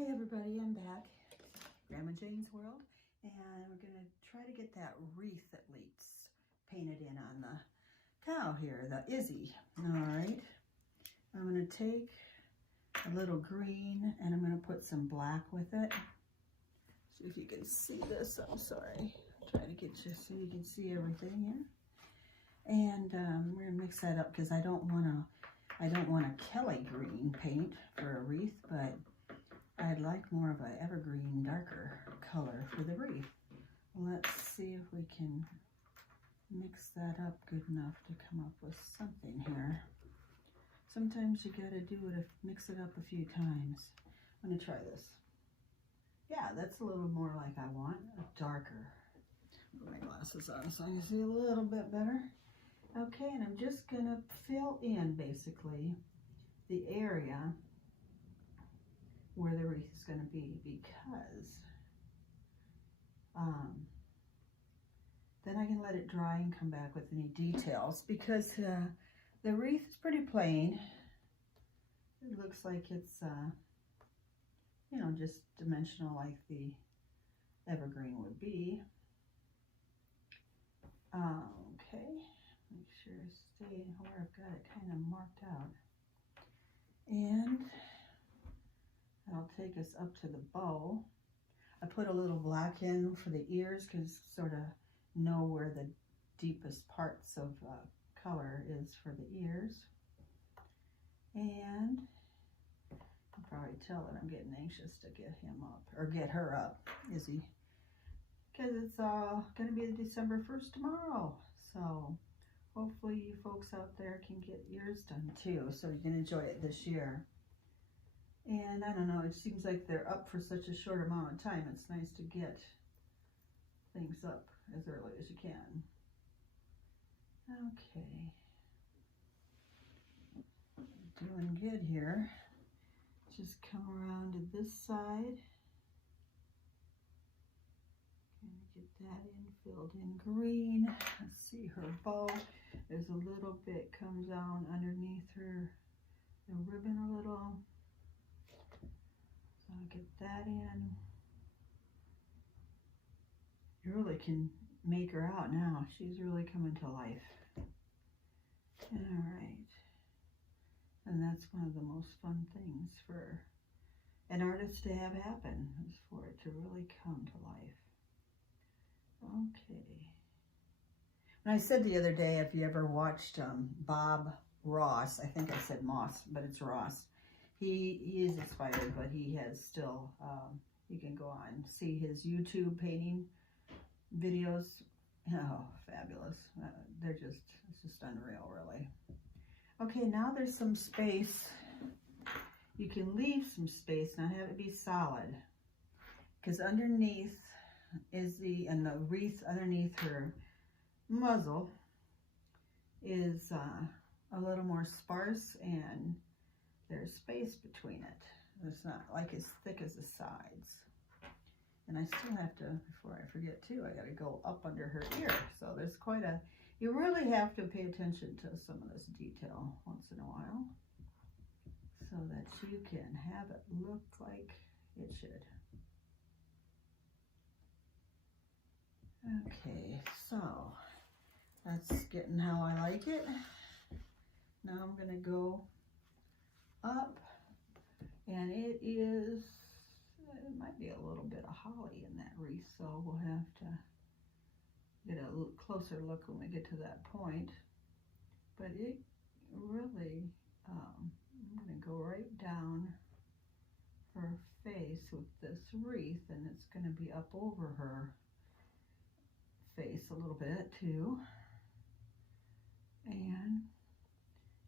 Hi everybody, I'm back. Grandma Jane's World, and we're gonna try to get that wreath that leaks painted in on the cow here, the Izzy. All right, I'm gonna take a little green and I'm gonna put some black with it. See if you can see this. I'm sorry. Try to get you so you can see everything here. And we're gonna mix that up because I don't want a Kelly green paint for a wreath, but I'd like more of an evergreen, darker color for the wreath. Let's see if we can mix that up good enough to come up with something here. Sometimes you gotta mix it up a few times. I'm gonna try this. Yeah, that's a little more like I want, a darker. Put my glasses on so I can see a little bit better. Okay, and I'm just gonna fill in basically the area where the wreath is going to be, because then I can let it dry and come back with any details, because the wreath is pretty plain. It looks like it's you know, just dimensional like the evergreen would be. Okay, make sure I stay where I've got it kind of marked out, and I'll take us up to the bow. I put a little black in for the ears because sort of know where the deepest parts of color is for the ears. And you can probably tell that I'm getting anxious to get him up, or get her up, Izzy, because it's going to be December 1st tomorrow. So hopefully you folks out there can get yours done too, so you can enjoy it this year. And I don't know, it seems like they're up for such a short amount of time. It's nice to get things up as early as you can. Okay. Doing good here. Just come around to this side. Gonna get that in, filled in green. Let's see her bow. There's a little bit comes down underneath her, the ribbon a little. So I'll get that in. You really can make her out now. She's really coming to life. All right. And that's one of the most fun things for an artist to have happen, is for it to really come to life. Okay. And I said the other day, if you ever watched Bob Ross, I think I said Moss, but it's Ross. He is expired, but he has still, you can go on and see his YouTube painting videos. Oh, fabulous. It's just unreal, really. Okay, now there's some space. You can leave some space, not have it be solid, because underneath and the wreath underneath her muzzle is a little more sparse, and there's space between it. It's not like as thick as the sides. And I still have to, before I forget too, I gotta go up under her ear. So there's you really have to pay attention to some of this detail once in a while, so that you can have it look like it should. Okay, so that's getting how I like it. Now I'm gonna go up, and it might be a little bit of holly in that wreath, so we'll have to get a closer look when we get to that point. But it really, I'm gonna go right down her face with this wreath, and it's gonna be up over her face a little bit too. And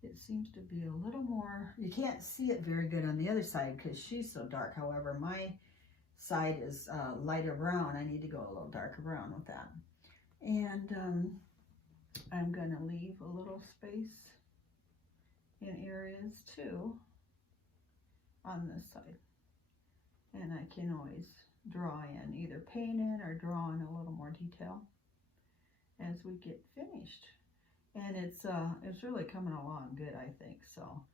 it seems to be a little more, you can't see it very good on the other side because she's so dark. However, my side is lighter brown. I need to go a little darker brown with that. And I'm gonna leave a little space in areas too on this side. And I can always draw in, either paint in or draw in a little more detail as we get finished. And it's really coming along good, I think. So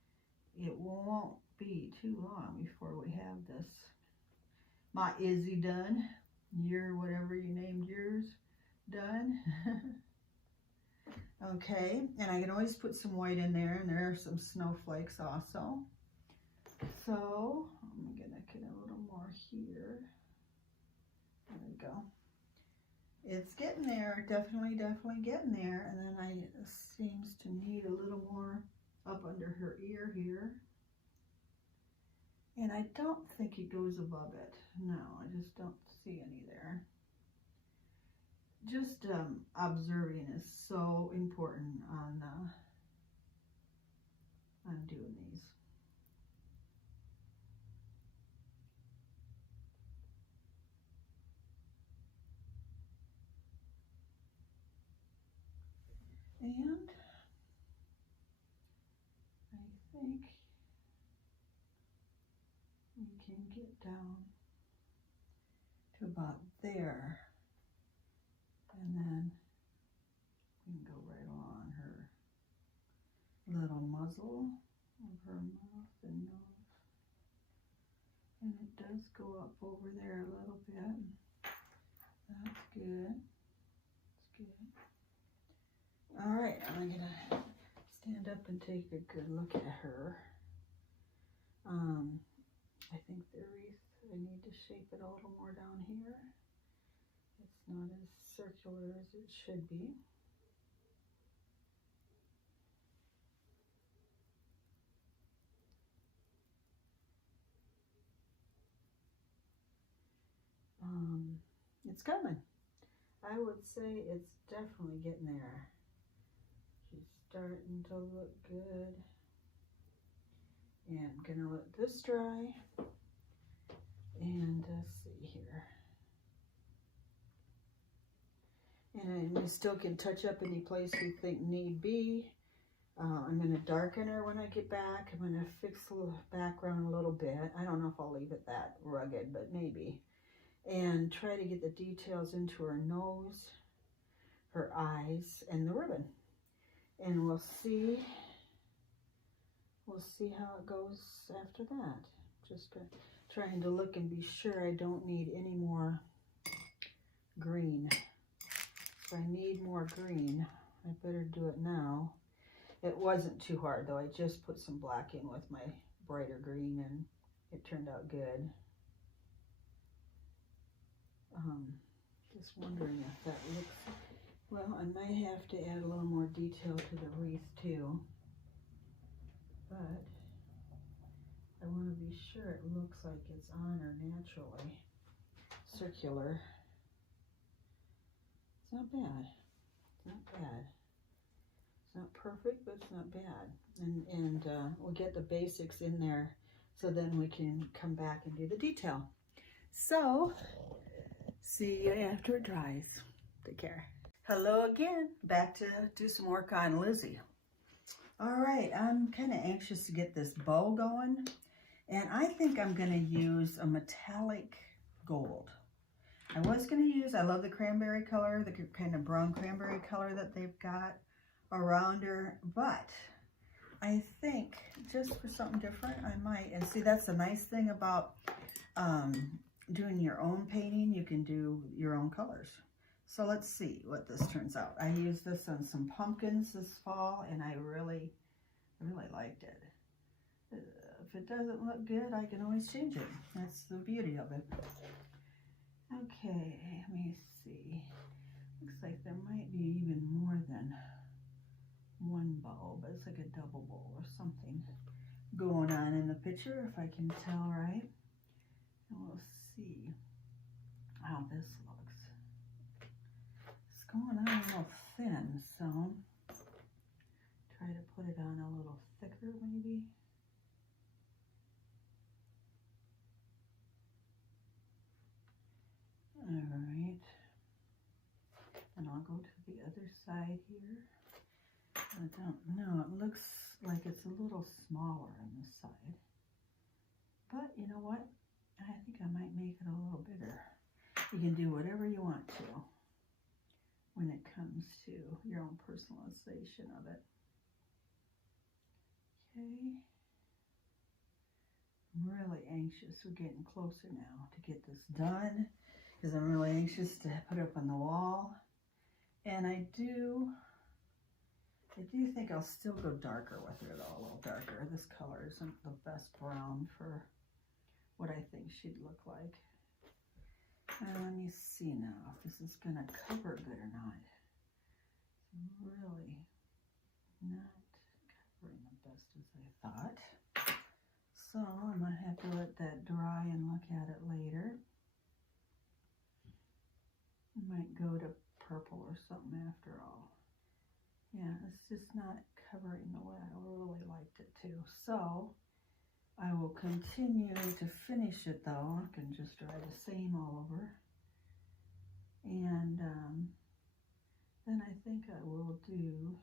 it won't be too long before we have this my Izzy done. Your, whatever you named yours, done. Okay, and I can always put some white in there, and there are some snowflakes also. So I'm gonna get a little more here. There we go. It's getting there, definitely getting there. And then seems to need a little more up under her ear here. And I don't think it goes above it. No, I just don't see any there. Just observing is so important on doing these. And I think we can get down to about there. And then we can go right along her little muzzle of her mouth and nose. And it does go up over there a little bit. That's good. That's good. All right, I'm gonna stand up and take a good look at her. I think the wreath, I need to shape it a little more down here. It's not as circular as it should be. It's coming. I would say it's definitely getting there. She's starting to look good. And I'm gonna let this dry. And let's see here. And we still can touch up any place we think need be. I'm gonna darken her when I get back. I'm gonna fix the background a little bit. I don't know if I'll leave it that rugged, but maybe. And try to get the details into her nose, her eyes, and the ribbon. And we'll see how it goes after that. Just trying to look and be sure I don't need any more green. If I need more green, I better do it now. It wasn't too hard though. I just put some black in with my brighter green and it turned out good. Just wondering if that looks, well, I might have to add a little more detail to the wreath too, but I want to be sure it looks like it's on her naturally. Circular. It's not bad. It's not bad. It's not perfect, but it's not bad. And we'll get the basics in there so then we can come back and do the detail. So, see you after it dries. Take care. Hello again. Back to do some work on Lizzie. All right, I'm kind of anxious to get this bow going. And I think I'm going to use a metallic gold. I was going to use, I love the cranberry color, the kind of brown cranberry color that they've got around her. But I think just for something different, I might. And see, that's the nice thing about doing your own painting. You can do your own colors. So let's see what this turns out. I used this on some pumpkins this fall, and I really liked it. If it doesn't look good, I can always change it. That's the beauty of it. Okay, let me see. Looks like there might be even more than one bow, but it's like a double bow or something going on in the picture, if I can tell right. And we'll see how this looks. It's going on a little thin, so try to put it on a little thicker maybe. All right, and I'll go to the other side here. I don't know, it looks like it's a little smaller on this side, but you know what? I think I might make it a little bigger. You can do whatever you want to when it comes to your own personalization of it. Okay, I'm really anxious. We're getting closer now to get this done because I'm really anxious to put it up on the wall. And I do think I'll still go darker with her though, a little darker. This color isn't the best brown for what I think she'd look like. Let me see now if this is gonna cover good or not. Really not covering the best as I thought. So I might have to let that dry and look at it later. I might go to purple or something after all. Yeah, it's just not covering the way I really liked it to. So I will continue to finish it though. I can just dry the same all over. And then I think I will do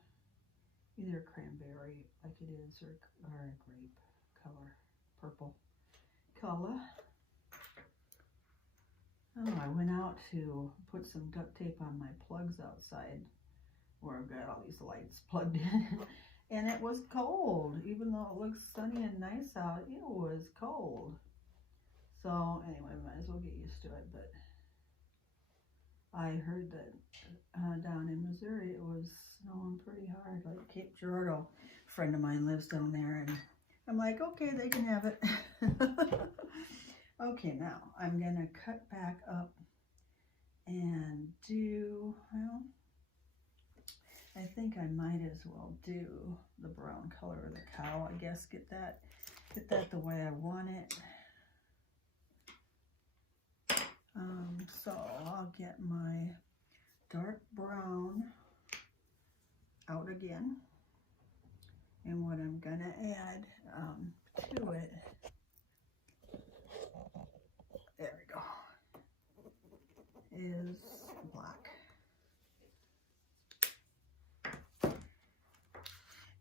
either cranberry like it is or a grape color, purple color. Oh, I went out to put some duct tape on my plugs outside where I've got all these lights plugged in. And it was cold. Even though it looks sunny and nice out, it was cold. So anyway, might as well get used to it. But I heard that down in Missouri it was snowing pretty hard, like Cape Girardeau. A friend of mine lives down there, and I'm like, okay, they can have it. Okay, now I'm gonna cut back up and do, well, I think I might as well do the brown color of the cow. I guess get that the way I want it. So I'll get my dark brown out again, and what I'm gonna add to it, there we go, is black.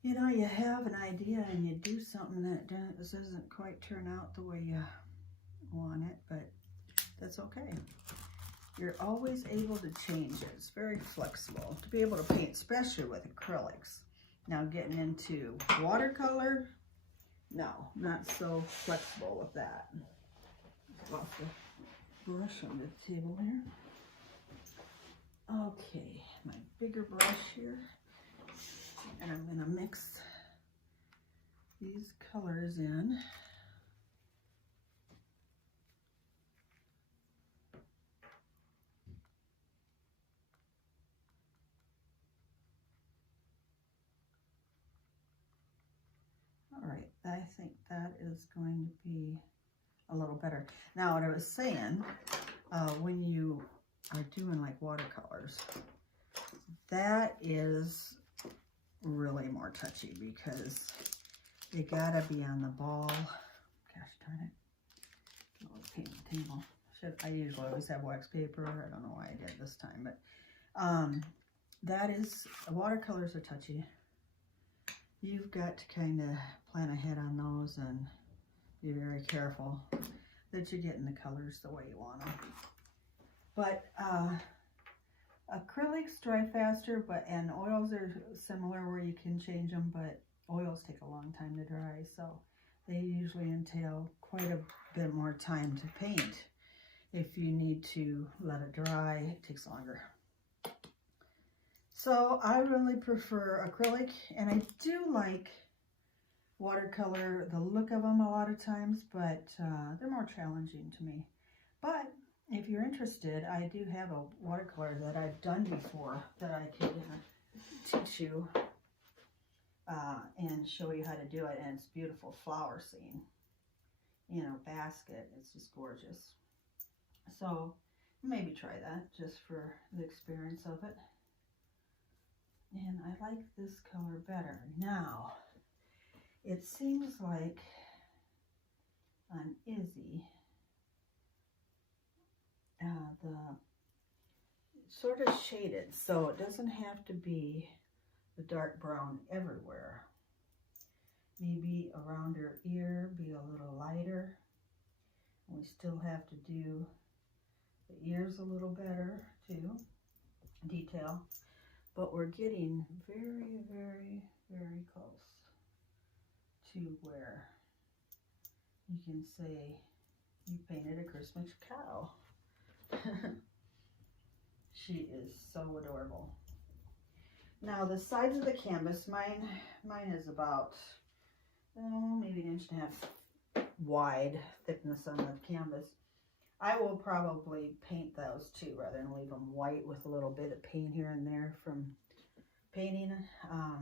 You know, you have an idea and you do something that doesn't quite turn out the way you want it, but that's okay. You're always able to change it. It's very flexible to be able to paint, especially with acrylics. Now getting into watercolor, no, not so flexible with that. Get off the brush on the table here. Okay, my bigger brush here. And I'm gonna mix these colors in. All right, I think that is going to be a little better. Now, what I was saying, when you are doing like watercolors, that is really more touchy because you gotta be on the ball. Gosh darn it. Oh, paint the table. I usually always have wax paper. I don't know why I did this time, but that is, watercolors are touchy. You've got to kind of plan ahead on those and be very careful that you're getting the colors the way you want them. But acrylics dry faster, and oils are similar where you can change them, but oils take a long time to dry, so they usually entail quite a bit more time to paint. If you need to let it dry, it takes longer. So I really prefer acrylic, and I do like watercolor, the look of them a lot of times, but they're more challenging to me. But if you're interested, I do have a watercolor that I've done before that I can teach you and show you how to do it. And it's a beautiful flower scene in a basket. It's just gorgeous. So maybe try that just for the experience of it. And I like this color better. Now, it seems like on Izzy, the sort of shaded, so it doesn't have to be the dark brown everywhere. Maybe around her ear be a little lighter. We still have to do the ears a little better too, detail, but we're getting very, very, very close to where you can say you painted a Christmas cow. She is so adorable. Now the sides of the canvas, mine is about maybe 1.5 inches wide thickness on the canvas. I will probably paint those too, rather than leave them white with a little bit of paint here and there from painting. I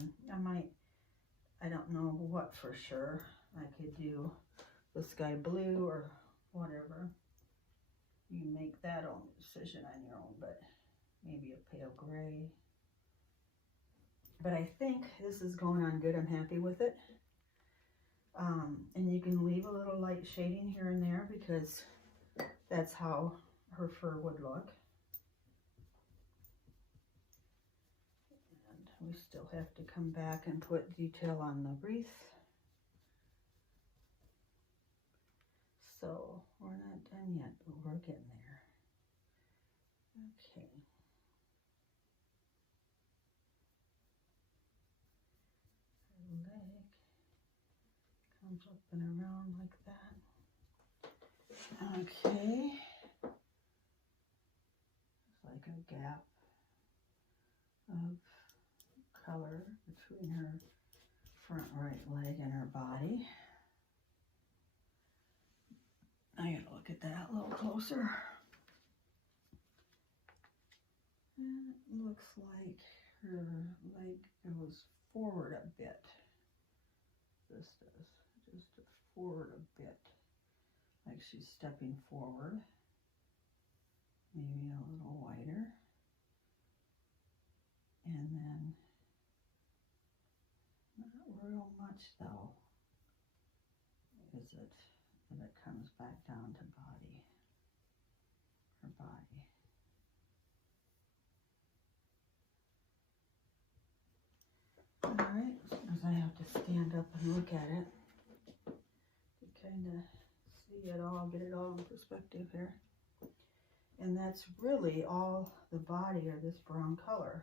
don't know what for sure. I could do the sky blue or whatever. You make that own decision on your own, but maybe a pale gray. But I think this is going on good. I'm happy with it. And you can leave a little light shading here and there because that's how her fur would look. And we still have to come back and put detail on the wreath. So we're not done yet, but we're getting there. Okay. Her leg comes up and around like that. Okay. It's like a gap of color between her front right leg and her body. I gotta look at that a little closer. And it looks like her leg goes forward a bit. This does, just forward a bit, like she's stepping forward. Maybe a little wider. And then, not real much though, is it? And it comes back down to body, her body. All right, as I have to stand up and look at it to kind of see it all, get it all in perspective here. And that's really all the body, or this brown color,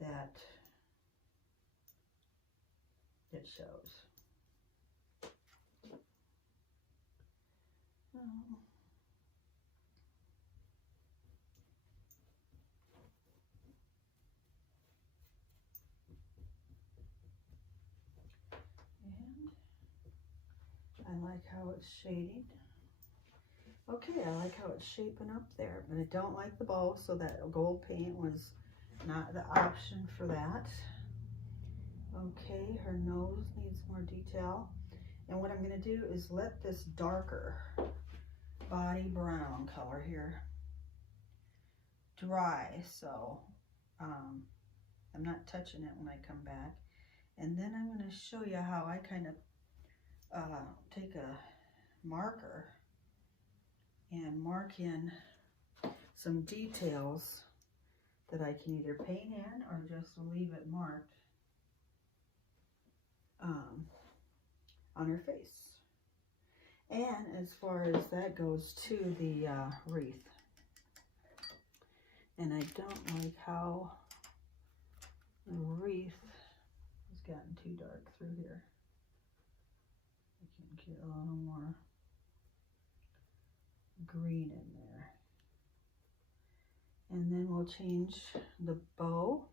that it shows. And I like how it's shading. Okay, I like how it's shaping up there, but I don't like the bow, so that gold paint was not the option for that. Okay, her nose needs more detail. And what I'm going to do is let this darker body brown color here dry, so I'm not touching it when I come back. And then I'm going to show you how I kind of take a marker and mark in some details that I can either paint in or just leave it marked on her face. And as far as that goes to the wreath. And I don't like how the wreath has gotten too dark through here. I can get a little more green in there. And then we'll change the bow.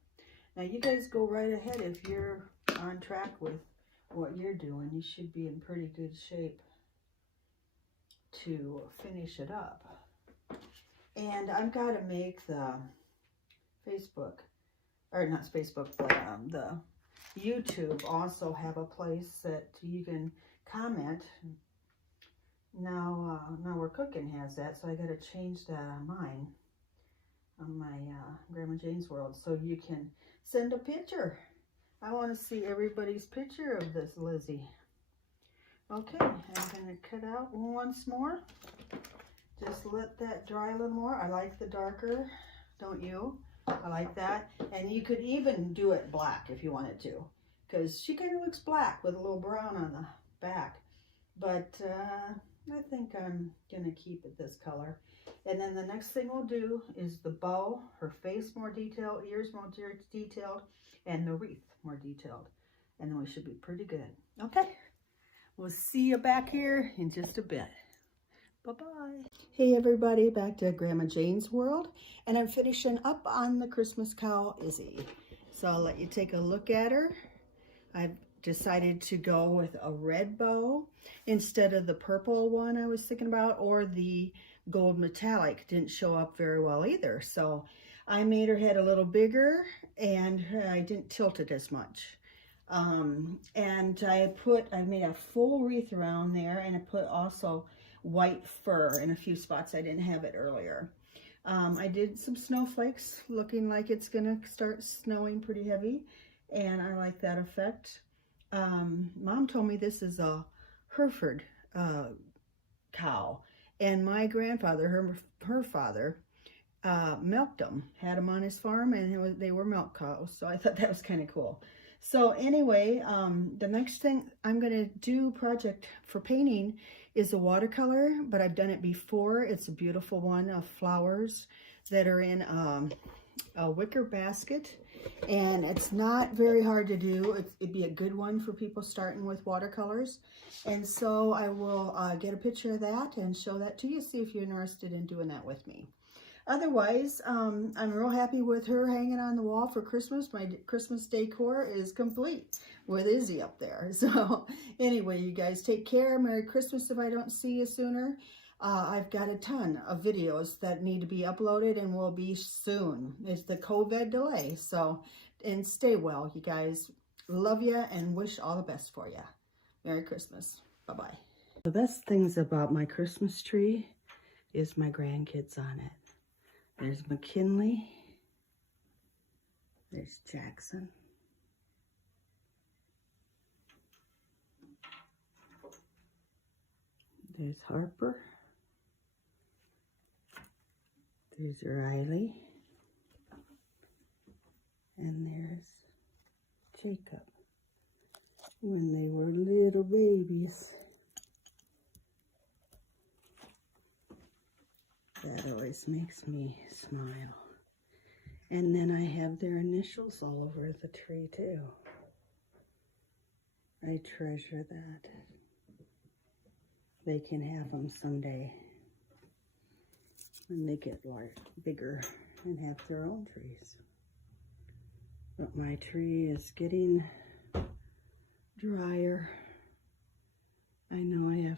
Now you guys go right ahead. If you're on track with what you're doing, you should be in pretty good shape to finish it up. And I've got to make the Facebook, or not Facebook, but the YouTube also have a place that you can comment. Now We're Cooking has that, so I got to change that on mine, on my Grandma Jane's World, so you can send a picture. I want to see everybody's picture of this Lizzie. Okay, I'm going to cut out once more. Just let that dry a little more. I like the darker, don't you? I like that. And you could even do it black if you wanted to, because she kind of looks black with a little brown on the back. But I think I'm going to keep it this color. And then the next thing we'll do is the bow, her face more detailed, ears more detailed, and the wreath more detailed. And then we should be pretty good. Okay. We'll see you back here in just a bit. Bye-bye. Hey everybody, back to Grandma Jane's world, and I'm finishing up on the Christmas cow, Izzy. So I'll let you take a look at her. I've decided to go with a red bow instead of the purple one I was thinking about, or the gold metallic. Didn't show up very well either. So I made her head a little bigger, and I didn't tilt it as much. And I made a full wreath around there, and I put also white fur in a few spots. I didn't have it earlier. I did some snowflakes, looking like it's gonna start snowing pretty heavy, and I like that effect. Mom told me this is a Hereford cow, and my grandfather, her father, milked them, had them on his farm, and they were milk cows, so I thought that was kind of cool. So anyway, the next thing I'm going to do project for painting is a watercolor, but I've done it before. It's a beautiful one of flowers that are in a wicker basket, and it's not very hard to do. It'd be a good one for people starting with watercolors. And so I will get a picture of that and show that to you, see if you're interested in doing that with me. Otherwise, I'm real happy with her hanging on the wall for Christmas. My Christmas decor is complete with Izzy up there. So anyway, you guys take care. Merry Christmas if I don't see you sooner. I've got a ton of videos that need to be uploaded and will be soon. It's the COVID delay. So, and stay well, you guys. Love you and wish all the best for you. Merry Christmas. Bye-bye. The best things about my Christmas tree is my grandkids on it. There's McKinley. There's Jackson. There's Harper. There's Riley. And there's Jacob when they were little babies. That always makes me smile. And then I have their initials all over the tree too. I treasure that. They can have them someday when they get bigger and have their own trees. But my tree is getting drier. I know I have